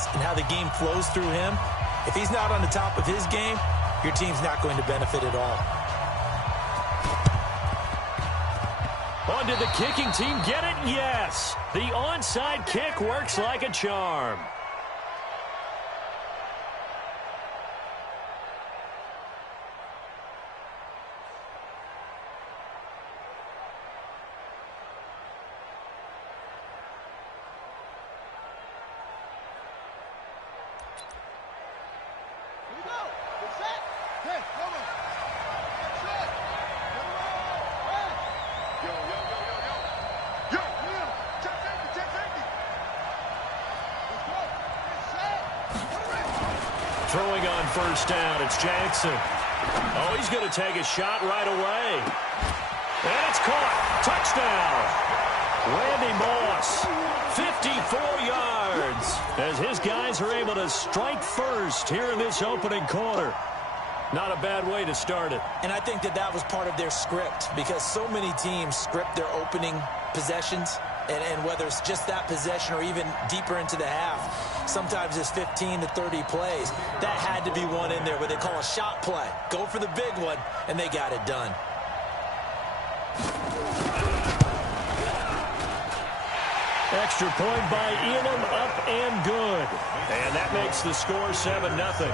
does and how the game flows through him, if he's not on the top of his game, your team's not going to benefit at all. On did the kicking team get it? Yes. The onside kick works like a charm. Throwing on first down, it's Jackson. Oh, he's going to take a shot right away. And it's caught. Touchdown. Randy Moss, 54 yards, as his guys are able to strike first here in this opening quarter. Not a bad way to start it. And I think that was part of their script, because so many teams script their opening possessions, and whether it's just that possession or even deeper into the half, sometimes it's 15 to 30 plays. That had to be one in there where they call a shot play. Go for the big one, and they got it done. Extra point by Elam, up and good. And that makes the score 7-0.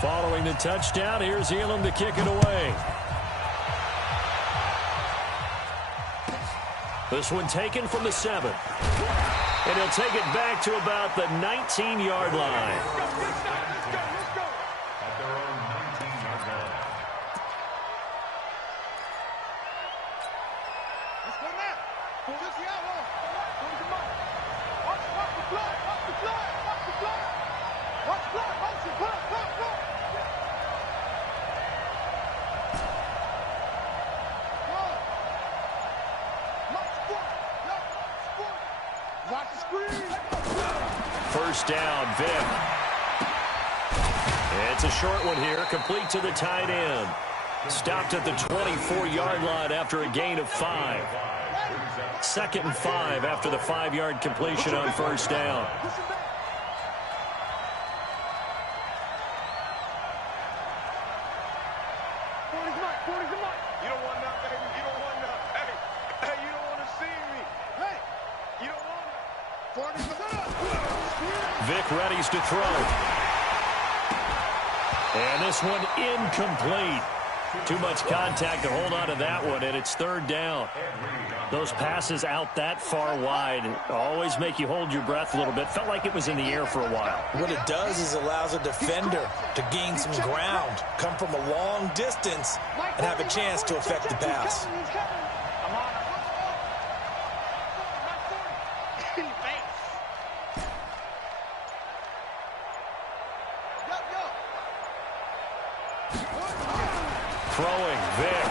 Following the touchdown, here's Elam to kick it away. This one taken from the 7. And he'll take it back to about the 19-yard line. First down, Vic. It's a short one here, complete to the tight end. Stopped at the 24-yard line after a gain of 5. 2nd and 5 after the 5-yard completion on first down. Vic readies to throw. And this one incomplete. Too much contact to hold on to that one, and it's 3rd down. Those passes out that far wide always make you hold your breath a little bit. Felt like it was in the air for a while. What it does is allows a defender to gain some ground, come from a long distance, and have a chance to affect the pass. Throwing, Vic.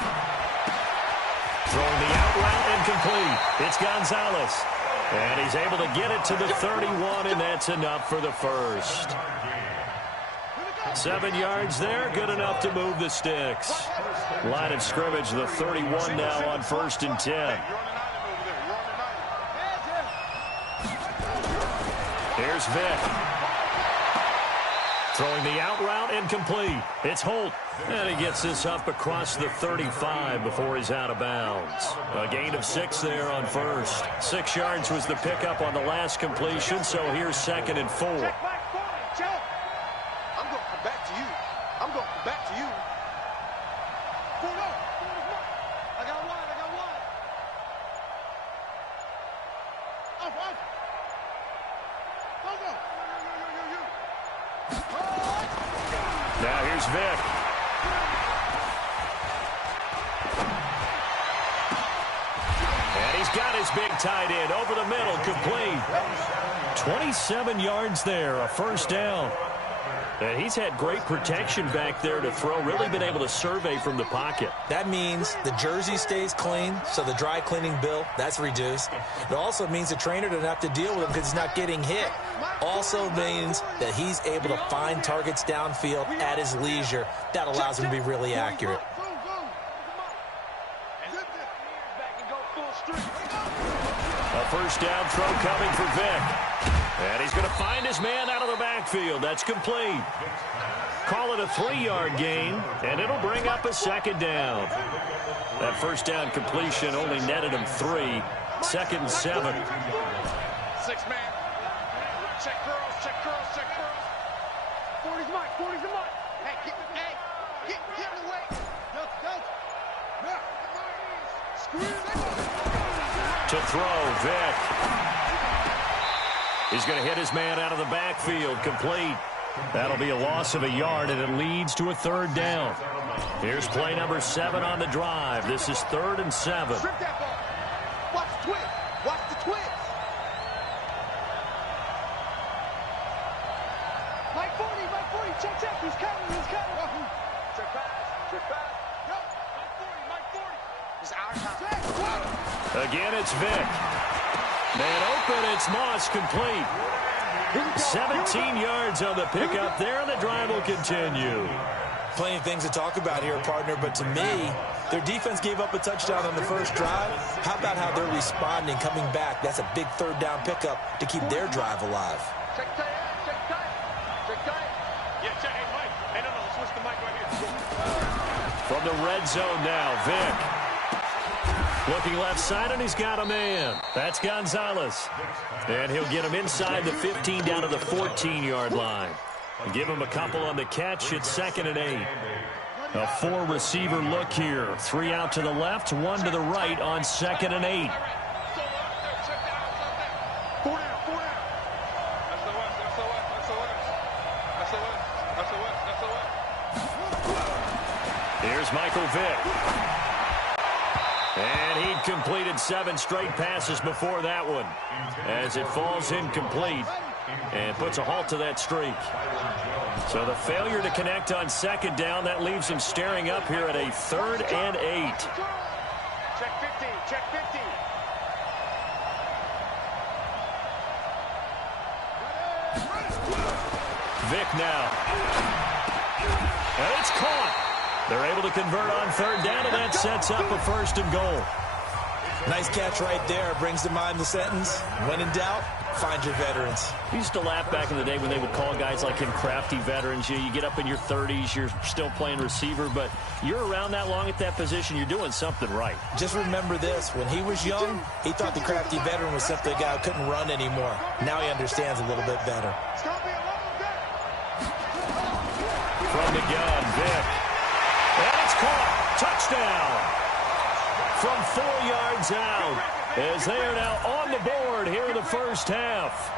Throwing the out route incomplete. It's Gonzalez. And he's able to get it to the 31, and that's enough for the first. 7 yards there, good enough to move the sticks. Line of scrimmage, the 31 now on 1st and 10. Here's Vic. Throwing the out route incomplete. It's Holt. And he gets this up across the 35 before he's out of bounds. A gain of 6 there on first. 6 yards was the pickup on the last completion, so here's 2nd and 4. I'm going to come back to you. I'm going to come back to you. I got one. Now here's Vic. And he's got his big tight end over the middle, complete. 27 yards there, a first down. And he's had great protection back there to throw, really been able to survey from the pocket. That means the jersey stays clean, so the dry cleaning bill, that's reduced. It also means the trainer doesn't have to deal with him because he's not getting hit. Also means that he's able to find targets downfield at his leisure. That allows him to be really accurate. A first down throw coming for Vic. And he's going to find his man out of the backfield. That's complete. Call it a 3-yard gain, and it'll bring up a second down. That first down completion only netted him 3. 2nd and 7. 6-man. Check curls, check curls, check curls. 40's mine, 40's the mine. Hey, get in the way. To throw, Vic. He's going to hit his man out of the backfield, complete. That'll be a loss of a yard, and it leads to a 3rd down. Here's play number 7 on the drive. This is 3rd and 7. Strip that ball. Watch the twist. Watch the twist. Mike 40, check. He's coming. Check pass. Yo, Mike 40. It's our time. Again, it's Vic. Man open, it's Moss, complete. 17 yards on the pickup there, and the drive will continue. Plenty of things to talk about here, partner, but to me, their defense gave up a touchdown on the first drive. How about how they're responding, coming back? That's a big 3rd down pickup to keep their drive alive. Check tight. Yeah, check. Hey, Mike. Hey, no, switch the mic right here. From the red zone now, Vic. Looking left side, and he's got a man. That's Gonzalez. And he'll get him inside the 15 down to the 14-yard line. Give him a couple on the catch. It's 2nd and 8. A 4-receiver look here. 3 out to the left, 1 to the right on 2nd and 8. 4 down. SOS. Here's Michael Vick. And he'd completed 7 straight passes before that one, as it falls incomplete and puts a halt to that streak. So the failure to connect on 2nd down, that leaves him staring up here at a 3rd and 8. Check 50. Vic now. And it's caught. They're able to convert on 3rd down, and that sets up a 1st and goal. Nice catch right there. Brings to mind the sentence, when in doubt, find your veterans. We used to laugh back in the day when they would call guys like him crafty veterans. You get up in your 30s, you're still playing receiver, but you're around that long at that position, you're doing something right. Just remember this. When he was young, he thought the crafty veteran was simply a guy who couldn't run anymore. Now he understands a little bit better. From the gun, Vic. And it's caught. Touchdown. From 4 yards out, as they are now on the board here in the first half.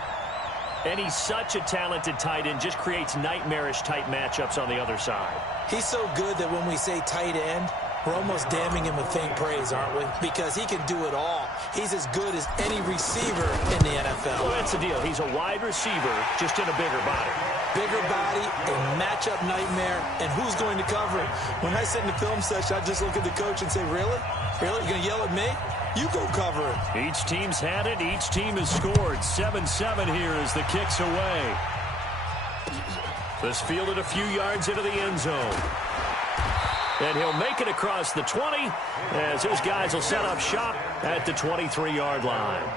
And he's such a talented tight end, just creates nightmarish-type matchups on the other side. He's so good that when we say tight end, we're almost damning him with faint praise, aren't we? Because he can do it all. He's as good as any receiver in the NFL. Well, that's the deal. He's a wide receiver, just in a bigger body. Bigger body, a matchup nightmare, and who's going to cover it? When I sit in the film session, I just look at the coach and say, really? Really? You're going to yell at me? You go cover it. Each team's had it. Each team has scored. 7-7 here as the kick's away. This fielded a few yards into the end zone. And he'll make it across the 20 as his guys will set up shop at the 23-yard line.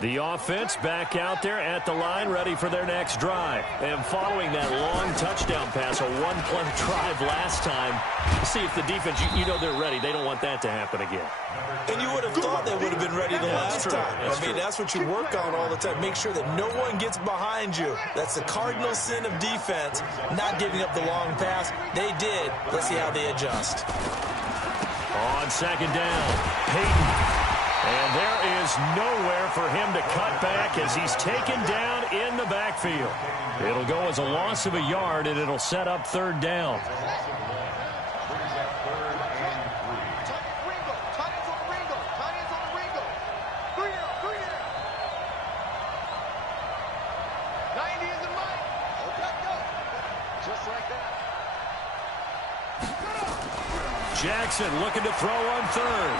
The offense back out there at the line, ready for their next drive. And following that long touchdown pass, a one-play drive last time, see if the defense, you know they're ready. They don't want that to happen again. And you would have thought they would have been ready the last time. I mean, that's what you work on all the time. Make sure that no one gets behind you. That's the cardinal sin of defense, not giving up the long pass. They did. Let's see how they adjust. On 2nd down, Payton. And there is nowhere for him to cut back as he's taken down in the backfield. It'll go as a loss of a yard, and it'll set up third down. Jackson looking to throw on third.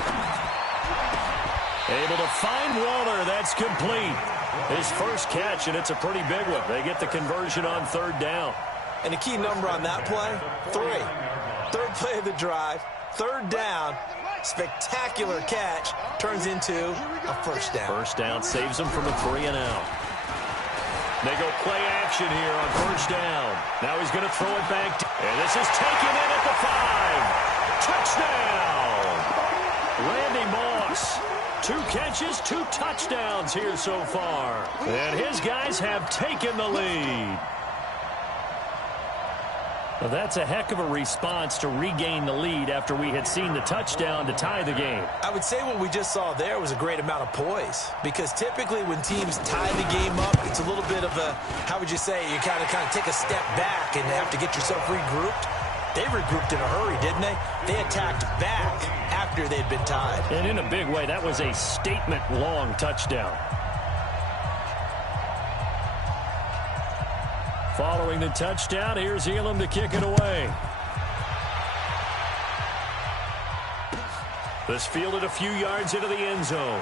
Able to find Waller. That's complete. His first catch, and it's a pretty big one. They get the conversion on third down. And the key number on that play, 3. Third play of the drive, third down, spectacular catch, turns into a first down. First down saves them from a 3 and out. They go play action here on first down. Now he's going to throw it back. And this is taken in at the 5. Touchdown! Randy Moss. 2 catches, 2 touchdowns here so far. And his guys have taken the lead. Well, that's a heck of a response to regain the lead after we had seen the touchdown to tie the game. I would say what we just saw there was a great amount of poise, because typically when teams tie the game up, it's a little bit of a, how would you say, you kind of take a step back and have to get yourself regrouped. They regrouped in a hurry, didn't they? They attacked back after they'd been tied. And in a big way, that was a statement-long touchdown. Following the touchdown, here's Elam to kick it away. This fielded a few yards into the end zone.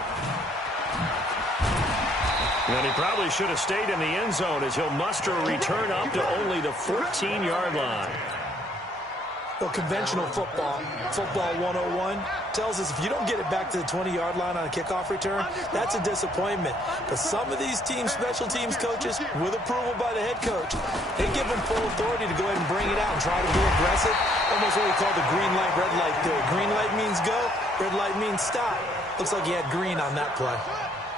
And he probably should have stayed in the end zone as he'll muster a return up to only the 14-yard line. Well, conventional football 101, tells us if you don't get it back to the 20-yard line on a kickoff return, that's a disappointment. But some of these teams, special teams coaches, with approval by the head coach, they give them full authority to go ahead and bring it out and try to be aggressive. Almost what we call the green light, red light theory. Green light means go, red light means stop. Looks like he had green on that play.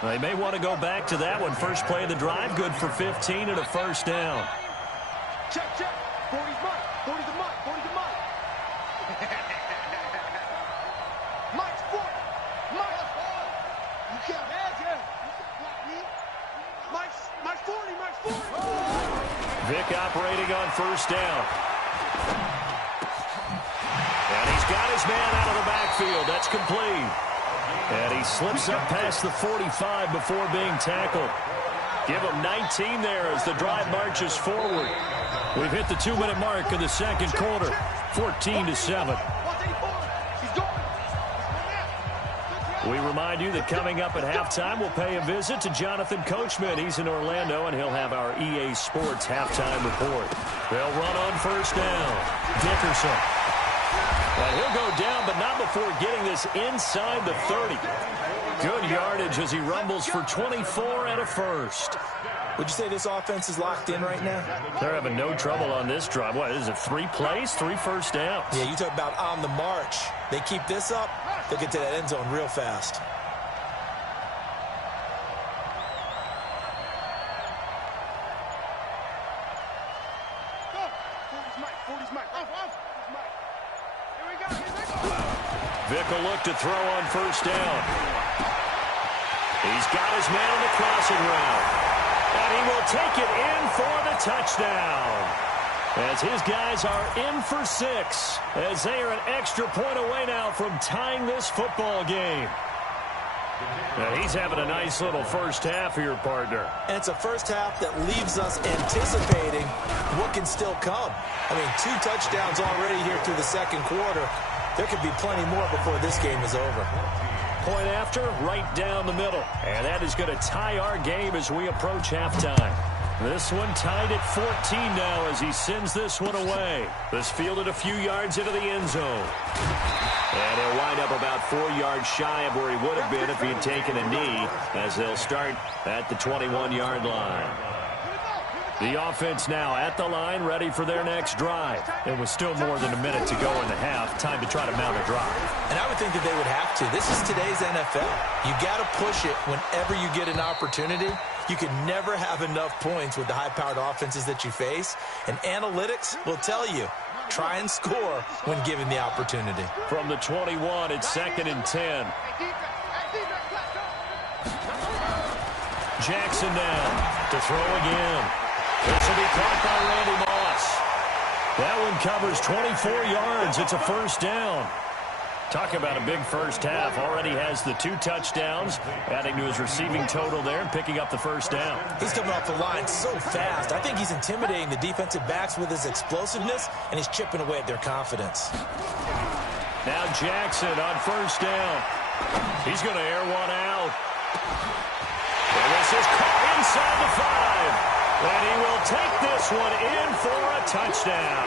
They may want to go back to that one. First play of the drive, good for 15 and a first down. Check, check. 40's mine. 40's a mine. 40's a mine. Mike's 40. Mike's 40. You can't have it. Mike's 40. Mike's 40. Vic operating on first down. And he's got his man out of the backfield. That's complete. And he slips up past the 45 before being tackled. Give him 19 there as the drive marches forward. We've hit the 2-minute mark of the second quarter. 14-7. We remind you that coming up at halftime, we'll pay a visit to Jonathan Coachman. He's in Orlando, and he'll have our EA Sports halftime report. They'll run on first down. Dickerson. And he'll go down, but not before getting this inside the 30. Good yardage as he rumbles for 24 and a first. Would you say this offense is locked in right now? They're having no trouble on this drive. What is it, 3 plays, 3 first downs? Yeah, you talk about on the march. They keep this up, they'll get to that end zone real fast. Vic will look to throw on first down. He's got his man on the crossing route. And he will take it in for the touchdown. As his guys are in for 6. As they are an extra point away now from tying this football game. And he's having a nice little first half here, partner. And it's a first half that leaves us anticipating what can still come. I mean, 2 touchdowns already here through the second quarter. There could be plenty more before this game is over. Point after, right down the middle. And that is going to tie our game as we approach halftime. This one tied at 14 now as he sends this one away. This fielded a few yards into the end zone. And he'll wind up about 4 yards shy of where he would have been if he had taken a knee, as they'll start at the 21-yard line. The offense now at the line, ready for their next drive. It was still more than a minute to go in the half. Time to try to mount a drive. And I would think that they would have to. This is today's NFL. You got to push it whenever you get an opportunity. You can never have enough points with the high-powered offenses that you face. And analytics will tell you try and score when given the opportunity. From the 21, it's 2nd and 10. Jackson now to throw again. This will be caught by Randy Moss. That one covers 24 yards. It's a first down. Talk about a big first half. Already has the 2 touchdowns, adding to his receiving total there and picking up the first down. He's coming off the line so fast. I think he's intimidating the defensive backs with his explosiveness, and he's chipping away at their confidence. Now Jackson on first down. He's going to air one out. And this is caught inside the 5. And he will take this one in for a touchdown.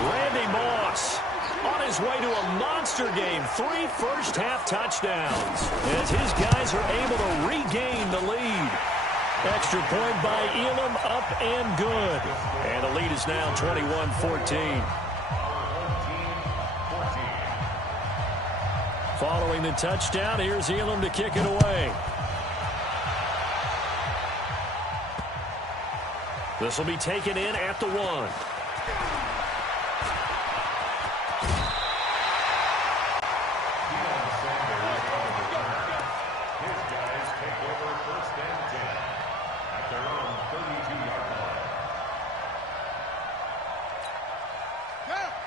Randy Moss on his way to a monster game. 3 first-half touchdowns as his guys are able to regain the lead. Extra point by Elam, up and good. And the lead is now 21-14. Following the touchdown, here's Elam to kick it away. This will be taken in at the 1.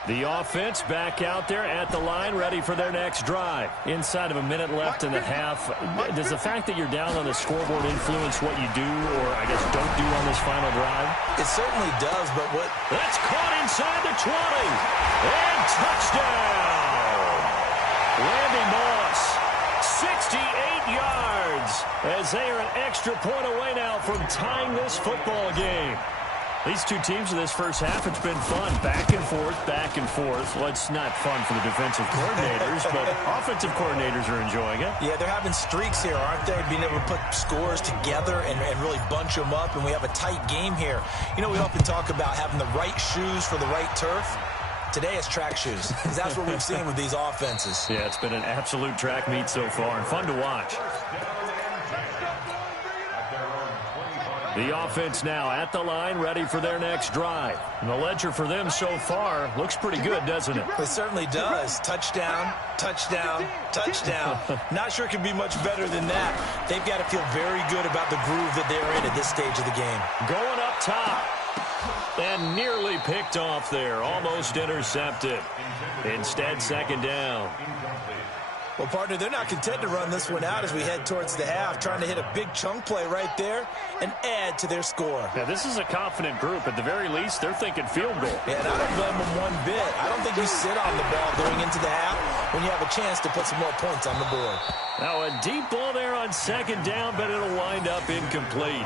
The offense back out there at the line, ready for their next drive. Inside of a minute left in the half, does the fact that you're down on the scoreboard influence what you do or, I guess, don't do on this final drive? It certainly does, but what... That's caught inside the 20. And touchdown! Randy Moss, 68 yards, as they are an extra point away now from tying this football game. These two teams in this first half, it's been fun. Back and forth, back and forth. Well, it's not fun for the defensive coordinators, but offensive coordinators are enjoying it. Yeah, they're having streaks here, aren't they? Being able to put scores together and really bunch them up, and we have a tight game here. You know, we often talk about having the right shoes for the right turf. Today it's track shoes, because that's what we've seen with these offenses. Yeah, it's been an absolute track meet so far, and fun to watch. The offense now at the line, ready for their next drive. And the ledger for them so far looks pretty good, doesn't it? It certainly does. Touchdown, touchdown, touchdown. Not sure it can be much better than that. They've got to feel very good about the groove that they're in at this stage of the game. Going up top. And nearly picked off there. Almost intercepted. Instead, second down. Well, partner, they're not content to run this one out as we head towards the half, trying to hit a big chunk play right there and add to their score. Now, this is a confident group. At the very least, they're thinking field goal. Yeah, and I don't blame them one bit. I don't think you sit on the ball going into the half when you have a chance to put some more points on the board. Now, a deep ball there on second down, but it'll wind up incomplete.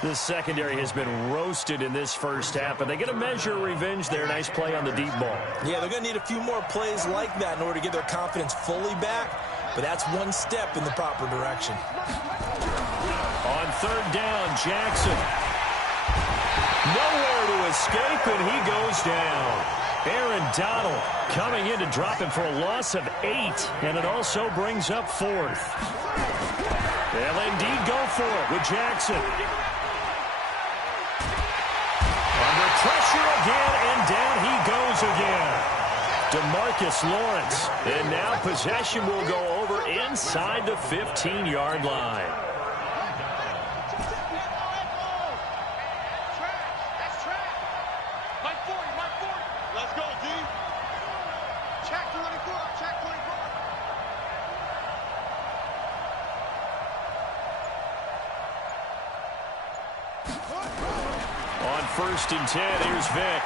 This secondary has been roasted in this first half, but they get a measure of revenge there. Nice play on the deep ball. Yeah, they're going to need a few more plays like that in order to get their confidence fully back, but that's one step in the proper direction. On third down, Jackson. Nowhere to escape, and he goes down. Aaron Donald coming in to drop him for a loss of 8, and it also brings up fourth. They'll indeed go for it with Jackson. Under pressure again, and down he goes again. DeMarcus Lawrence. And now possession will go over inside the 15-yard line. That's track. Mike 40, Mike 40. Let's go, D. Check 24, check 24. On first and 10, here's Vick.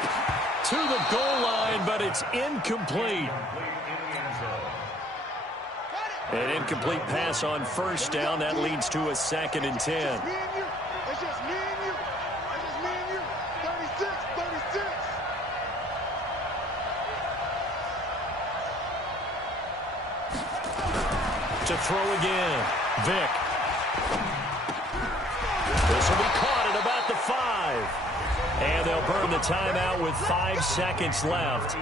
To the goal line, but it's incomplete. An incomplete pass on first down. That leads to a second and 10. It's just me and you. It's just me and you. 36, 36. To throw again. Vick. This will be caught at about the 5. And they'll burn the timeout with 5 seconds left.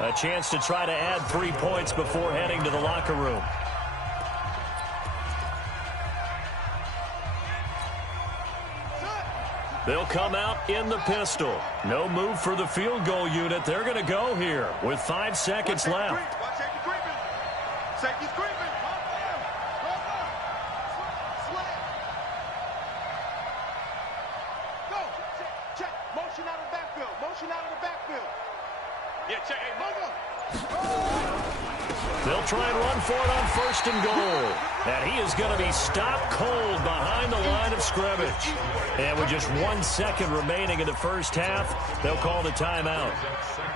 A chance to try to add 3 points before heading to the locker room. They'll come out in the pistol. No move for the field goal unit. They're going to go here with 5 seconds left. Safety's creeping. Go. Check. Motion out of the backfield. Motion out of the backfield. Yeah, check. Hey, They'll try and run for it on 1st and goal. And he is going to be stopped cold behind the line of scrimmage. And with just 1 second remaining in the first half, they'll call the timeout.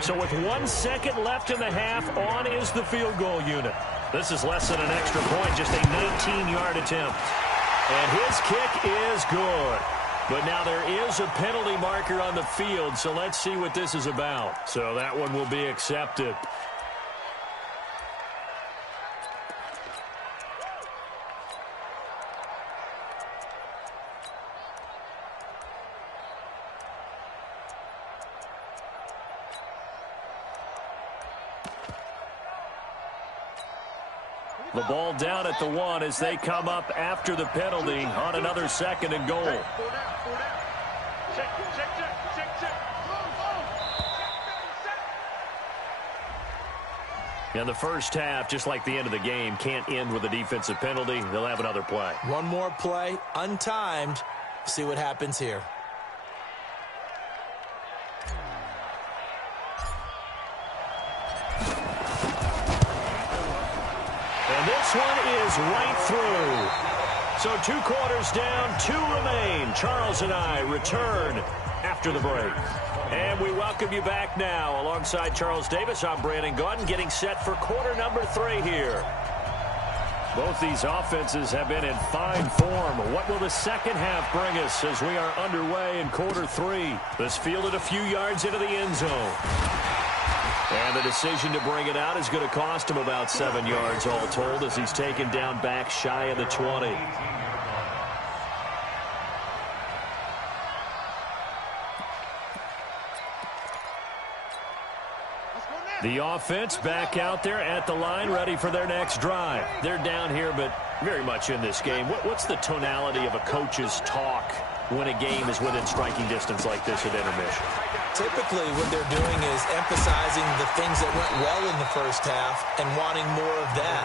So with 1 second left in the half, on is the field goal unit. This is less than an extra point, just a 19-yard attempt. And his kick is good. But now there is a penalty marker on the field, so let's see what this is about. So that one will be accepted. The ball down at the 1 as they come up after the penalty on another 2nd and goal. And the first half, just like the end of the game, can't end with a defensive penalty. They'll have another play. One more play, untimed. See what happens here. And this one is right through. So 2 quarters down, 2 remain. Charles and I return after the break. And we welcome you back now. Alongside Charles Davis, I'm Brandon Gaudin, getting set for quarter number 3 here. Both these offenses have been in fine form. What will the second half bring us as we are underway in quarter 3? This fielded a few yards into the end zone. And the decision to bring it out is going to cost him about 7 yards all told as he's taken down back shy of the 20. The offense back out there at the line, ready for their next drive. They're down here, but very much in this game. What's the tonality of a coach's talk when a game is within striking distance like this at intermission? Typically, what they're doing is emphasizing the things that went well in the first half and wanting more of that.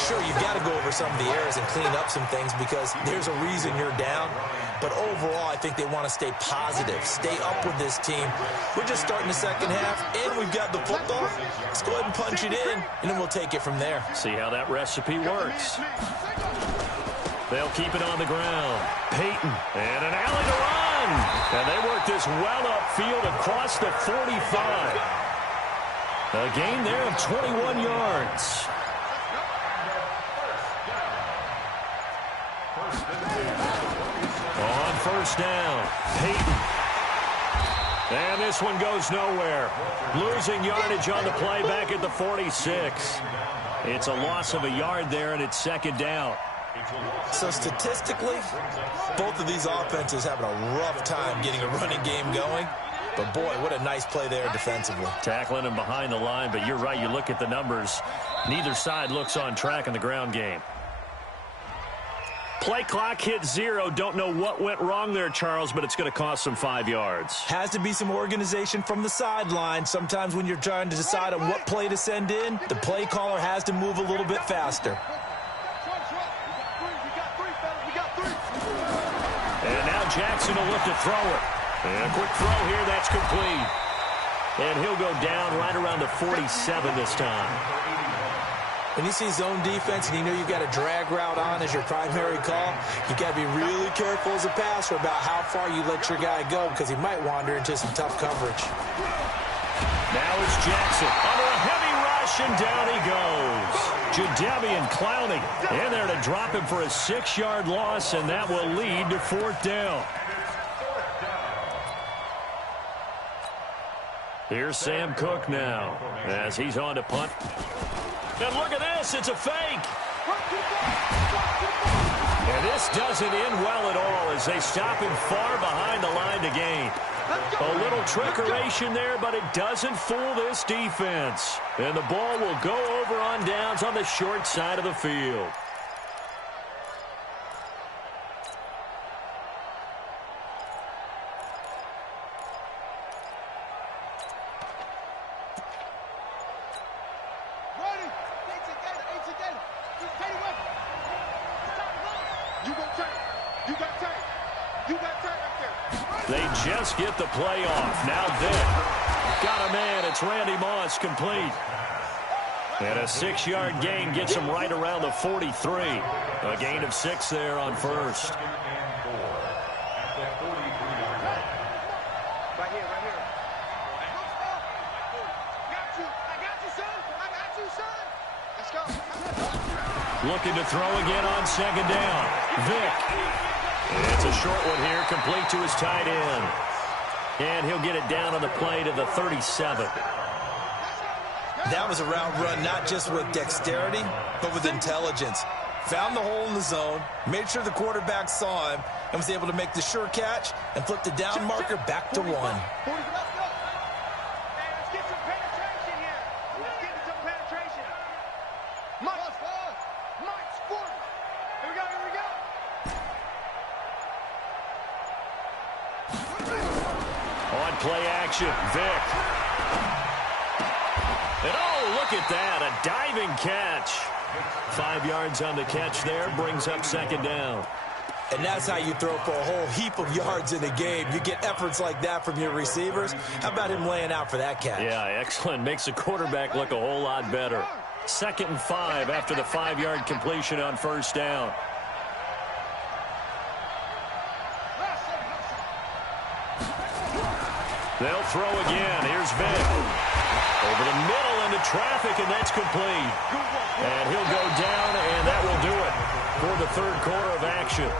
Sure, you've got to go over some of the errors and clean up some things because there's a reason you're down. But overall, I think they want to stay positive, stay up with this team. We're just starting the second half, and we've got the football. Let's go ahead and punch it in, and then we'll take it from there. See how that recipe works. They'll keep it on the ground. Peyton, and an alley to run. And they work this well upfield across the 45. A gain there of 21 yards. On first down, Peyton. And this one goes nowhere. Losing yardage on the play back at the 46. It's a loss of a yard there, and it's second down. So statistically, both of these offenses having a rough time getting a running game going. But boy, what a nice play there defensively. Tackling him behind the line, but you're right, you look at the numbers. Neither side looks on track in the ground game. Play clock hit 0. Don't know what went wrong there, Charles, but it's going to cost them 5 yards. Has to be some organization from the sideline. Sometimes when you're trying to decide on what play to send in, the play caller has to move a little bit faster. And now Jackson will look to throw it. And a quick throw here, that's complete. And he'll go down right around the 47 this time. When you see zone defense and you know you've got a drag route on as your primary call, you've got to be really careful as a passer about how far you let your guy go because he might wander into some tough coverage. Now it's Jackson under a heavy rush, and down he goes. Jadeveon Clowney in there to drop him for a 6-yard loss, and that will lead to fourth down. Here's Sam Cook now as he's on to punt. And look at this, it's a fake. And this doesn't end well at all as they stop him far behind the line to gain. A little trickeration there, but it doesn't fool this defense. And the ball will go over on downs on the short side of the field. You got time. You got time right there. They just get the play off. Now Vic. Got a man. It's Randy Moss complete. And a 6-yard gain gets him right around the 43. A gain of 6 there on first. Right here, right here. I got you, son. I got you, son. Let's go. Looking to throw again on second down. Vic. It's a short one here, complete to his tight end. And he'll get it down on the play to the 37. That was a route run not just with dexterity, but with intelligence. Found the hole in the zone, made sure the quarterback saw him, and was able to make the sure catch and flip the down marker back to 1. Let's get some penetration here. Let's get some penetration. Mike, 40. Here we go, here we go. On play action, Vic. And oh, look at that, a diving catch. 5 yards on the catch there, brings up second down. And that's how you throw for a whole heap of yards in a game. You get efforts like that from your receivers. How about him laying out for that catch? Yeah, excellent. Makes the quarterback look a whole lot better. 2nd and 5 after the 5-yard completion on first down. They'll throw again. Here's Vic. Over the middle into traffic, and that's complete. And he'll go down, and that will do it for the 3rd quarter of action.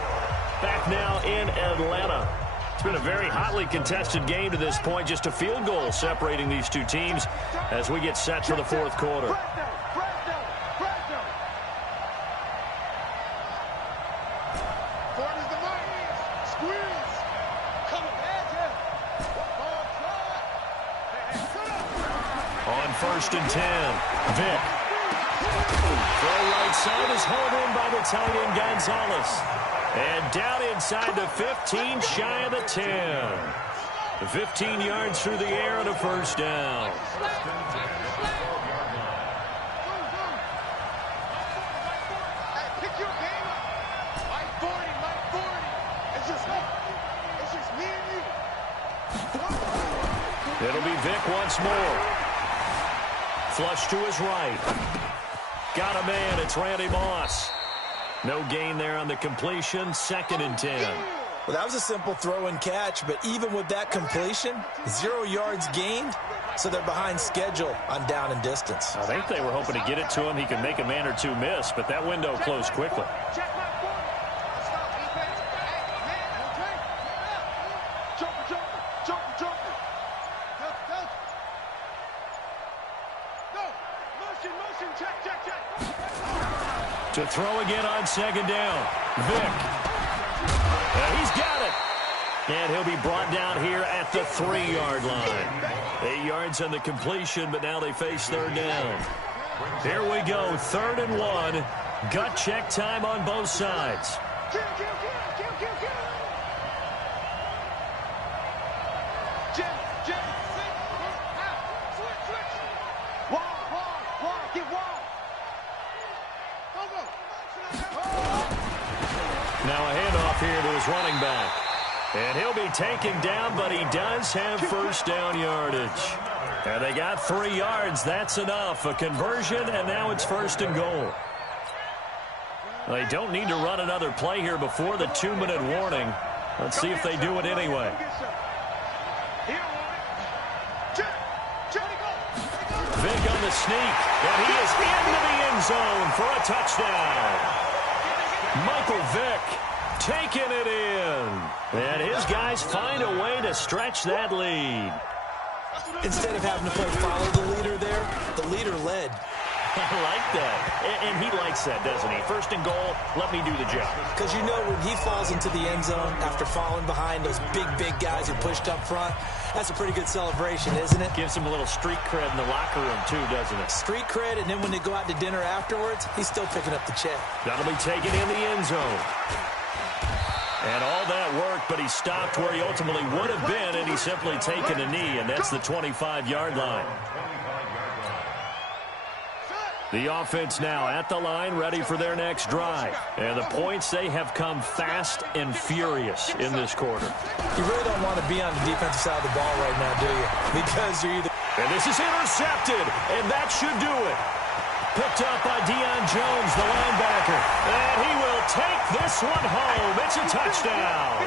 Back now in Atlanta. It's been a very hotly contested game to this point. Just a field goal separating these two teams as we get set for the 4th quarter. On 1st and 10, Vic. Throw right side is hauled in by the tight end Gonzalez. And down inside the 15, shy of the 10. 15 yards through the air and a first down. Pick your game up. Mike 40. It's just me and you. It'll be Vic once more. Flush to his right. Got a man. It's Randy Moss. No gain there on the completion. 2nd and 10. Well, that was a simple throw and catch, but even with that completion, 0 yards gained, so they're behind schedule on down and distance. I think they were hoping to get it to him. He could make a man or two miss, but that window closed quickly. To throw again on second down. Vic. He's got it. And he'll be brought down here at the 3-yard line. 8 yards on the completion, but now they face 3rd down. Here we go, 3rd and 1. Gut check time on both sides. Now a handoff here to his running back. And he'll be taken down, but he does have first down yardage. And they got 3 yards. That's enough. A conversion, and now it's 1st and goal. They don't need to run another play here before the 2-minute warning. Let's see if they do it anyway. Vic on the sneak, and he is into the end zone for a touchdown. Michael Vick taking it in. And his guys find a way to stretch that lead. Instead of having to play follow the leader there, the leader led. I like that. And he likes that, doesn't he? 1st and goal, let me do the job. Because you know when he falls into the end zone after falling behind those big guys who pushed up front, that's a pretty good celebration, isn't it? Gives him a little street cred in the locker room, too, doesn't it? Street cred, and then when they go out to dinner afterwards, he's still picking up the check. That'll be taken in the end zone. And all that work, but he stopped where he ultimately would have been, and he's simply taken a knee, and that's the 25-yard line. The offense now at the line, ready for their next drive. And the points, they have come fast and furious in this quarter. You really don't want to be on the defensive side of the ball right now, do you? Because you're either... And this is intercepted, and that should do it. Picked up by Deion Jones, the linebacker. And he will take this one home. It's a touchdown.